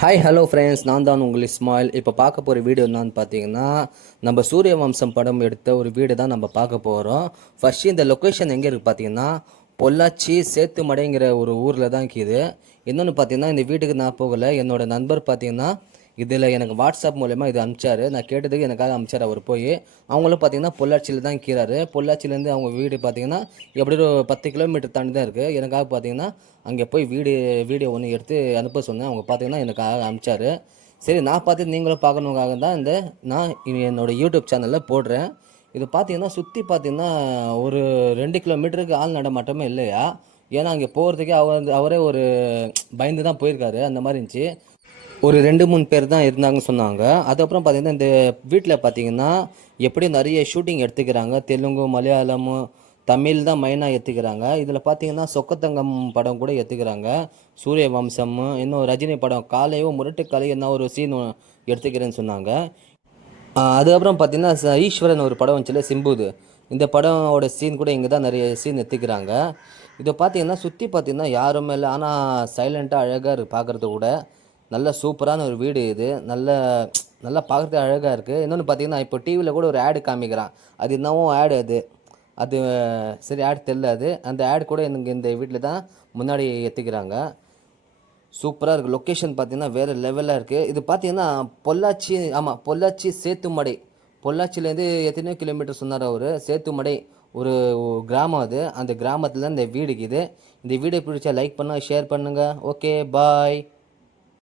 Hi hello friends, நான் தான் உங்கள் இஸ்மாயில். இப்போ பார்க்க போகிற வீடியோ என்னன்னு பார்த்தீங்கன்னா, நம்ம சூரிய வம்சம் படம் எடுத்த ஒரு வீடு தான் நம்ம பார்க்க போகிறோம். ஃபஸ்ட்டு இந்த லொக்கேஷன் எங்கே இருக்குது பார்த்தீங்கன்னா, பொள்ளாச்சி சேத்துமடைங்கிற ஒரு ஊரில் தான் இருக்குது. இன்னொன்று பார்த்தீங்கன்னா, இந்த வீட்டுக்கு நான் போகலை, என்னோடய நண்பர் பார்த்தீங்கன்னா இதில் எனக்கு வாட்ஸ்அப் மூலயமா இது அனுப்பிச்சாரு. நான் கேட்டதுக்கு எனக்காக அனுப்பிச்சார் அவர் போய். அவங்களும் பார்த்தீங்கன்னா பொள்ளாச்சியில் தான் இருக்கிறாரு. பொள்ளாச்சியிலேருந்து அவங்க வீடு பார்த்தீங்கன்னா எப்படி ஒரு 10 கிலோமீட்டர் தாண்டி தான் இருக்குது. எனக்காக பார்த்தீங்கன்னா அங்கே போய் வீடியோ ஒன்று எடுத்து அனுப்ப சொன்னேன். அவங்க பார்த்தீங்கன்னா எனக்காக அனுப்பிச்சாரு. சரி, நான் பார்த்து நீங்களும் பார்க்கணுக்காக தான் நான் என்னோடய யூடியூப் சேனலில் போடுறேன். இது பார்த்தீங்கன்னா சுற்றி பார்த்தீங்கன்னா ஒரு 2 கிலோமீட்டருக்கு ஆள் நடமாட்டமே இல்லையா. ஏன்னா அங்கே போகிறதுக்கே அவரே ஒரு பயந்து தான் போயிருக்காரு. அந்த மாதிரி இருந்துச்சு. ஒரு 2, 3 பேர் தான் இருந்தாங்கன்னு சொன்னாங்க. அதுக்கப்புறம் பார்த்தீங்கன்னா, இந்த வீட்டில் பார்த்தீங்கன்னா, எப்படியும் நிறைய ஷூட்டிங் எடுத்துக்கிறாங்க. தெலுங்கு, மலையாளமு, தமிழ் தான் மெயினாக எடுத்துக்கிறாங்க. இதில் பார்த்தீங்கன்னா, சொக்கத்தங்கம் படம் கூட எடுத்துக்கிறாங்க. சூரிய வம்சம், இன்னும் ரஜினி படம் காலையோ முரட்டு காலையோ என்ன ஒரு சீன் எடுத்துக்கிறேன்னு சொன்னாங்க. அதுக்கப்புறம் பார்த்தீங்கன்னா, ஈஸ்வரன் ஒரு படம் வந்துச்சுல சிம்புது. இந்த படமோட சீன் கூட இங்கே தான் நிறைய சீன் எடுத்துக்கிறாங்க. இதை பார்த்தீங்கன்னா, சுற்றி பார்த்தீங்கன்னா யாருமே இல்லை. ஆனால் சைலண்ட்டாக அழகாக இருக்குது பார்க்குறது கூட. நல்ல சூப்பரான ஒரு வீடு இது. நல்லா பார்க்குறதுக்கு அழகாக இருக்குது. இன்னொன்று பார்த்தீங்கன்னா, இப்போ டிவியில் கூட ஒரு ஆடு காமிக்கிறான். அது என்னவோ ஆடு அது. அது சரி ஆட் தெரில அது. அந்த ஆட் கூட எனக்கு இந்த வீட்டில் தான் முன்னாடி ஏற்றிக்கிறாங்க. சூப்பராக இருக்குது. லொக்கேஷன் பார்த்தீங்கன்னா வேறு லெவலாக இருக்குது. இது பார்த்தீங்கன்னா பொள்ளாச்சி, ஆமாம் பொள்ளாச்சி சேத்துமடை. பொள்ளாச்சியிலேருந்து எத்தனையோ கிலோமீட்டர் சொன்னார் அவர். சேத்துமடை ஒரு கிராமம் அது. அந்த கிராமத்தில் தான் இந்த வீடு இருக்குது. இந்த வீடியோ பிடிச்சா லைக் பண்ணுங்கள், ஷேர் பண்ணுங்கள். ஓகே, பாய்.